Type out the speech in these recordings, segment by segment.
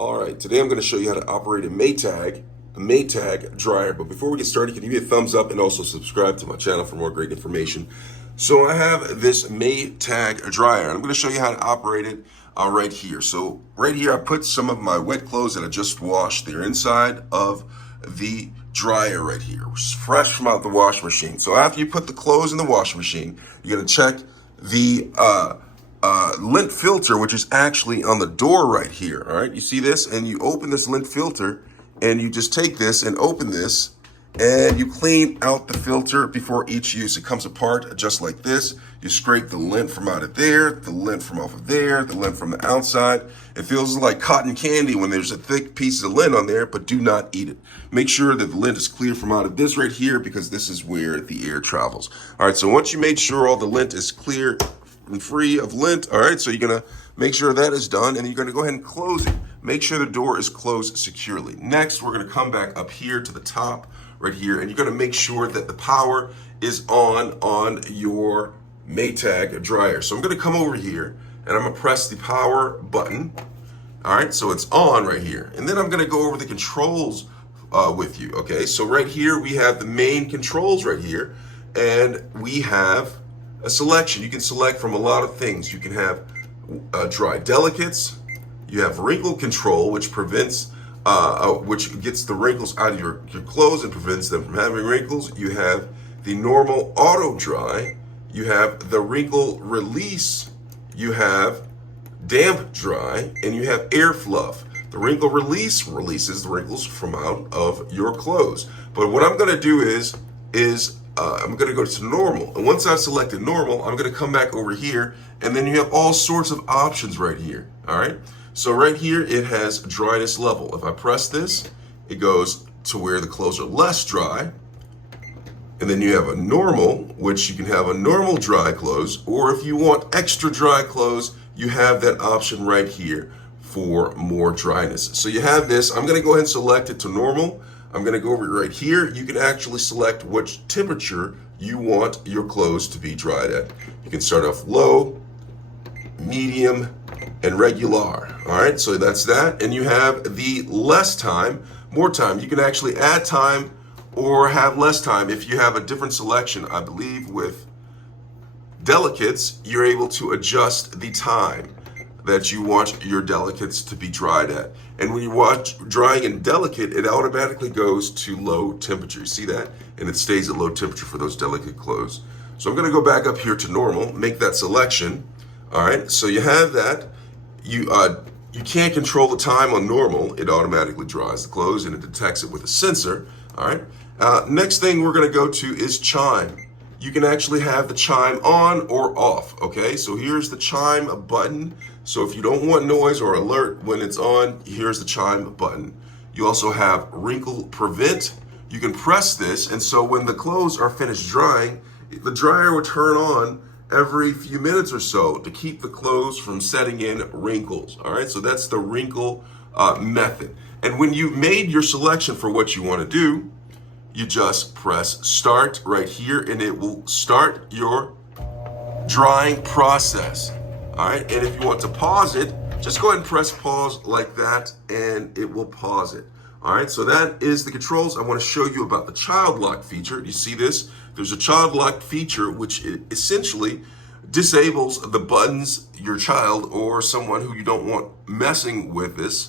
All right, today I'm going to show you how to operate a Maytag dryer. But before we get started, can you give me a thumbs up and also subscribe to my channel for more great information? So I have this Maytag dryer, and I'm going to show you how to operate it right here. So right here, I put some of my wet clothes that I just washed. They're inside of the dryer right here, fresh from out the washing machine. So after you put the clothes in the washing machine, you're going to check the lint filter, which is actually on the door right here. All right, you see this, and you open this lint filter, and you just take this and open this, and you clean out the filter before each use. It comes apart just like this. You scrape the lint from out of there, the lint from off of there, the lint from the outside. It feels like cotton candy when there's a thick piece of lint on there, but do not eat it. Make sure that the lint is clear from out of this right here, because this is where the air travels. All right, so once you made sure all the lint is clear and free of lint, all right, so you're gonna make sure that is done, and you're gonna go ahead and close it. Make sure the door is closed securely. Next, we're gonna come back up here to the top right here, and you're gonna make sure that the power is on your Maytag dryer. So I'm gonna come over here, and I'm gonna press the power button. All right, so it's on right here. And then I'm gonna go over the controls with you, okay? So right here, we have the main controls right here, and we have a selection. You can select from a lot of things. You can have dry delicates. You have wrinkle control, which prevents, which gets the wrinkles out of your clothes and prevents them from having wrinkles. You have the normal auto dry. You have the wrinkle release. You have damp dry, and you have air fluff. The wrinkle release releases the wrinkles from out of your clothes. But what I'm gonna do is I'm going to go to normal. And once I've selected normal, I'm going to come back over here, and then you have all sorts of options right here. All right. So right here, it has dryness level. If I press this, it goes to where the clothes are less dry. And then you have a normal, which you can have a normal dry clothes, or if you want extra dry clothes, you have that option right here for more dryness. So you have this. I'm going to go ahead and select it to normal. I'm going to go over right here. You can actually select which temperature you want your clothes to be dried at. You can start off low, medium, and regular. All right, so that's that. And you have the less time, more time. You can actually add time or have less time if you have a different selection. I believe with delicates, you're able to adjust the time that you want your delicates to be dried at. And when you watch drying in delicate, it automatically goes to low temperature. You see that? And it stays at low temperature for those delicate clothes. So I'm gonna go back up here to normal, make that selection. All right, so you have that. You can't control the time on normal. It automatically dries the clothes and it detects it with a sensor. All right, next thing we're gonna go to is chime. You can actually have the chime on or off, okay? So here's the chime button. So if you don't want noise or alert when it's on, here's the chime button. You also have wrinkle prevent. You can press this, and so when the clothes are finished drying, the dryer will turn on every few minutes or so to keep the clothes from setting in wrinkles, all right? So that's the wrinkle method. And when you've made your selection for what you wanna do, you just press start right here, and it will start your drying process. All right, and if you want to pause it, just go ahead and press pause like that, and it will pause it. All right, so that is the controls. I want to show you about the child lock feature. You see this? There's a child lock feature which essentially disables the buttons your child or someone who you don't want messing with this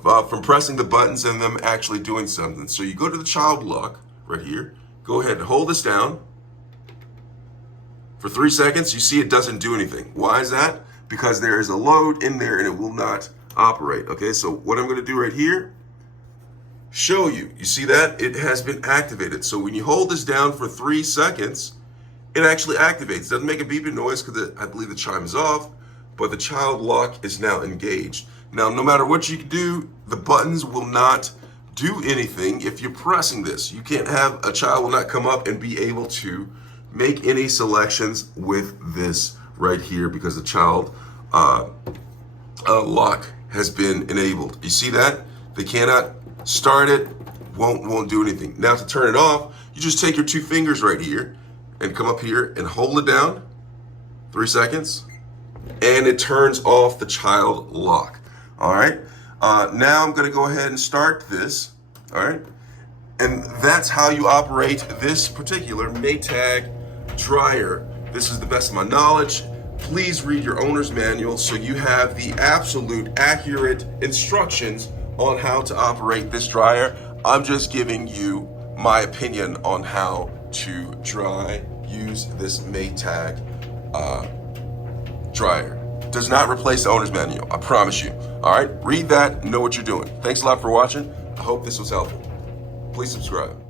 from pressing the buttons and them actually doing something. So you go to the child lock right here, go ahead and hold this down for 3 seconds. You see it doesn't do anything. Why is that? Because there is a load in there and it will not operate. Okay, so what I'm gonna do right here, show you. You see that? It has been activated. So when you hold this down for 3 seconds, it actually activates. It doesn't make a beeping noise because I believe the chime is off, but the child lock is now engaged. Now, no matter what you do, the buttons will not do anything if you're pressing this. You can't have, a child will not come up and be able to make any selections with this right here because the child lock has been enabled. You see that? They cannot start it, won't do anything. Now to turn it off, you just take your 2 fingers right here and come up here and hold it down 3 seconds, and it turns off the child lock. All right. Now I'm going to go ahead and start this. All right. And that's how you operate this particular Maytag dryer. This is the best of my knowledge. Please read your owner's manual so you have the absolute accurate instructions on how to operate this dryer. I'm just giving you my opinion on how to use this Maytag dryer. Does not replace the owner's manual, I promise you. All right, read that, know what you're doing. Thanks a lot for watching. I hope this was helpful. Please subscribe.